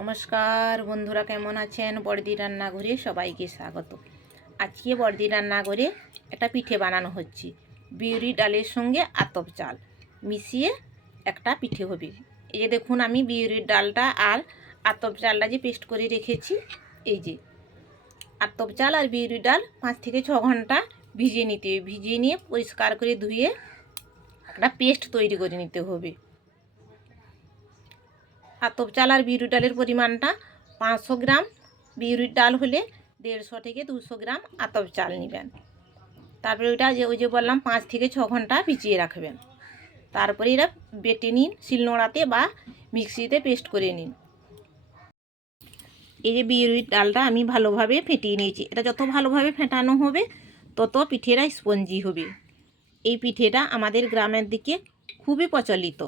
নমস্কার বন্ধুরা, কেমন আছেন? বড়দি রান্নাঘরে সবাইকে স্বাগত। আজকে বড়দি রান্নাঘরে একটা পিঠে বানানো হচ্ছে। বিউরি ডালের সঙ্গে আতপ চাল মিশিয়ে একটা পিঠে হবে। এই যে দেখুন, আমি বিউরির ডালটা আর আতপ চালটা যে পেস্ট করে রেখেছি, এই যে আতপ চাল আর বিউরি ডাল 5 থেকে 6 ঘন্টা ভিজিয়ে নিতে হবে। ভিজিয়ে নিয়ে পরিষ্কার করে ধুয়ে একটা পেস্ট তৈরি করে নিতে হবে। আতপ চাল আর বিউরি ডালের পরিমাণটা 500 গ্রাম বিউরির ডাল হলে 150 থেকে 200 গ্রাম আতপ চাল নেবেন। তারপরে ওই যে বললাম 5 থেকে 6 ঘন্টা ভিজিয়ে রাখবেন। তারপরে এটা বেটে নিন, শিলনোড়াতে বা মিক্সিতে পেস্ট করে নিন। এই যে বিউরির ডালটা আমি ভালোভাবে ফেটিয়ে নিয়েছি। এটা যত ভালোভাবে ফেটানো হবে তত পিঠেটা স্পঞ্জি হবে। এই পিঠেটা আমাদের গ্রামের দিকে খুবই প্রচলিত।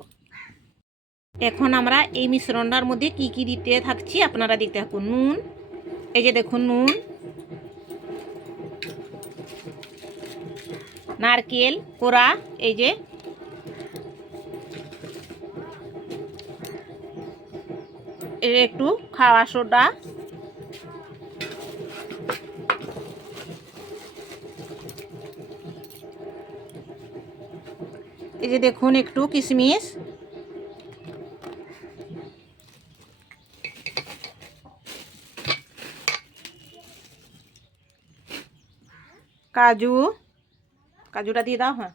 এখন আমরা এই মিশ্রণটার মধ্যে কি কি দিতে থাকছি আপনারা দেখতে থাকুন। নুন, এই যে দেখুন নুন, নারকেল কোড়া, এই যে একটু খাওয়া সোডা, এই যে দেখুন একটু কিশমিশ, কাজুটা দিয়ে দাও। হ্যাঁ,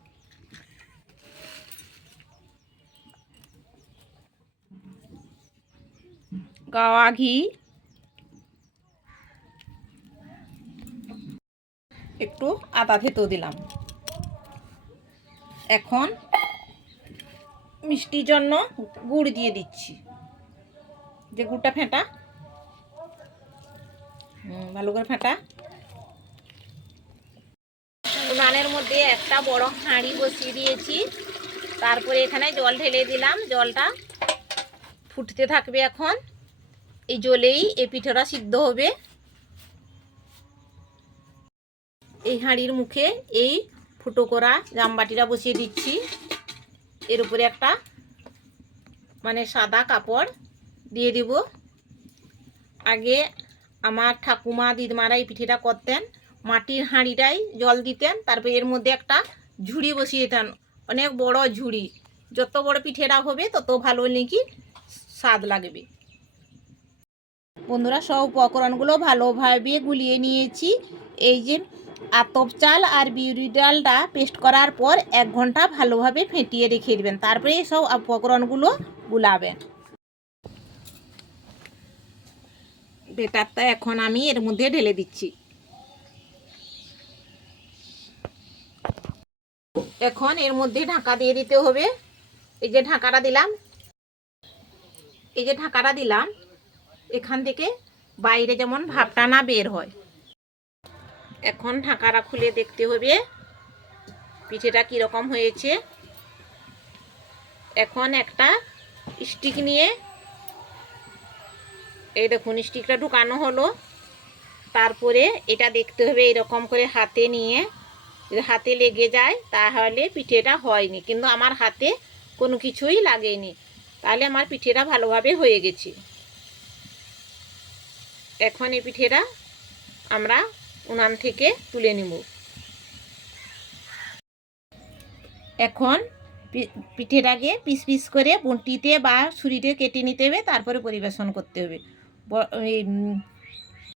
গাওয়া ঘি, একটু আদা থেতো দিলাম। এখন মিষ্টির জন্য গুড় দিয়ে দিচ্ছি। যে গুড়টা ফেটা, ভালো করে ফেটা। উনানের মধ্যে একটা বড় হাঁড়ি বসিয়ে দিয়েছি। তারপরে এখানে জল ঢেলে দিলাম। জলটা ফুটতে থাকবে। এখন এই জলেই এই পিঠাটা সিদ্ধ হবে। এই হাঁড়ির মুখে এই ফুটো করা জামবাটিটা বসিয়ে দিচ্ছি। এর উপরে একটা সাদা কাপড় দিয়ে দেব। আগে আমার ঠাকুমা দিদিমারা এই পিঠেটা করতেন। মাটির হাঁড়িটাই জল দিতেন, তারপরে এর মধ্যে একটা ঝুড়ি বসিয়ে দিতেন, অনেক বড় ঝুড়ি। যত বড় পিঠেটা হবে তত ভালো নাকি স্বাদ লাগবে। বন্ধুরা, সব উপকরণগুলো ভালোভাবে গুলিয়ে নিয়েছি। এই যে আতপ চাল আর বিউরি ডালটা পেস্ট করার পর 1 ঘন্টা ভালোভাবে ফেটিয়ে রেখে দেবেন। তারপরে সব উপকরণগুলো গুলাবেন। বেটারটা এখন আমি এর মধ্যে ঢেলে দিচ্ছি। এখন এর মধ্যে ঢাকা দিয়ে দিতে হবে। এই যে ঢাকাটা দিলাম, এখান থেকে বাইরে যেমন ভাপটা না বের হয়। এখন ঢাকাটা খুলে দেখতে হবে পিঠেটা কীরকম হয়েছে। এখন একটা স্টিক নিয়ে, এই দেখুন স্টিকটা ঢুকানো হলো। তারপরে এটা দেখতে হবে এরকম করে হাতে নিয়ে, যদি হাতে লেগে যায় তাহলে পিঠেটা হয়নি। কিন্তু আমার হাতে কোনো কিছুই লাগেনি, তাহলে আমার পিঠেটা ভালোভাবে হয়ে গেছে। এখন এই পিঠেটা আমরা উনান থেকে তুলে নিব। এখন পিঠেটাকে পিস পিস করে বঁটিতে বা ছুরিতে কেটে নিতে হবে। তারপরে পরিবেশন করতে হবে।